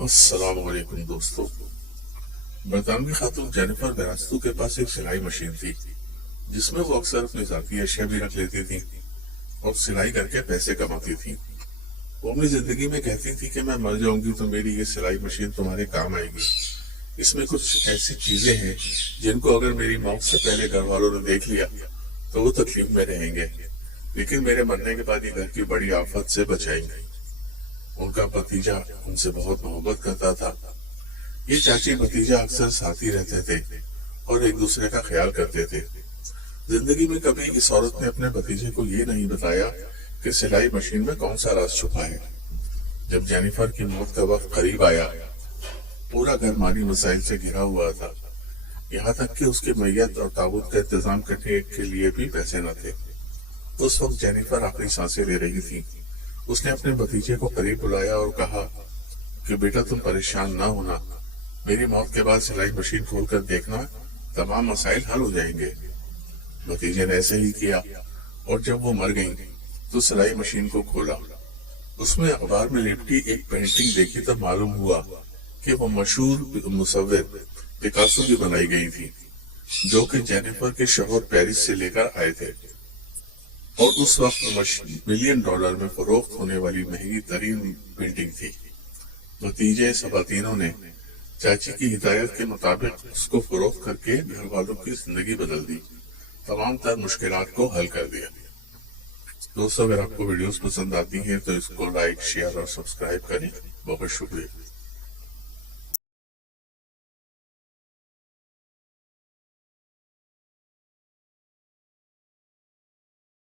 السلام علیکم دوستو۔ برطانوی خاتون جینیفر بیراستو کے پاس ایک سلائی مشین تھی جس میں وہ اکثر اپنی ذاتی اشیاء بھی رکھ لیتی تھی اور سلائی کر کے پیسے کماتی تھی۔ وہ اپنی زندگی میں کہتی تھی کہ میں مر جاؤں گی تو میری یہ سلائی مشین تمہارے کام آئے گی۔ اس میں کچھ ایسی چیزیں ہیں جن کو اگر میری موت سے پہلے گھر والوں نے دیکھ لیا تو وہ تکلیف میں رہیں گے، لیکن میرے مرنے کے بعد یہ گھر کی بڑی آفت سے بچائیں گے۔ ان کا بھتیجا ان سے بہت محبت کرتا تھا۔ یہ چاچی بھتیجا اکثر ساتھ ہی رہتے تھے اور ایک دوسرے کا خیال کرتے تھے۔ زندگی میں کبھی اس عورت نے اپنے بھتیجے کو یہ نہیں بتایا کہ سلائی مشین میں کون سا راز چھپا ہے۔ جب جینیفر کی موت کا وقت قریب آیا، پورا گھر مالی مسائل سے گھرا ہوا تھا، یہاں تک کہ اس کے میت اور تابوت کا انتظام کرنے کے لیے بھی پیسے نہ تھے۔ اس وقت جینیفر آخری سانسیں لے رہی تھی۔ اس نے اپنے بھتیجے کو قریب بلایا اور کہا کہ بیٹا تم پریشان نہ ہونا، میری موت کے بعد سلائی مشین کھول کر دیکھنا، تمام مسائل حل ہو جائیں گے۔ بھتیجے نے ایسے ہی کیا اور جب وہ مر گئیں تو سلائی مشین کو کھولا۔ اس میں اخبار میں لپٹی ایک پینٹنگ دیکھی تو معلوم ہوا کہ وہ مشہور مصور پکاسو کی بنائی گئی تھی، جو کہ جینیفر کے شوہر پیرس سے لے کر آئے تھے اور اس وقت $1,000,000 میں فروخت ہونے والی مہنگی ترین پینٹنگ تھی۔ بھتیجے سباتینوں نے چاچی کی ہدایت کے مطابق اس کو فروخت کر کے گھر والوں کی زندگی بدل دی، تمام تر مشکلات کو حل کر دیا۔ دوستو، اگر آپ کو ویڈیوز پسند آتی ہیں تو اس کو لائک، شیئر اور سبسکرائب کریں۔ بہت شکریہ۔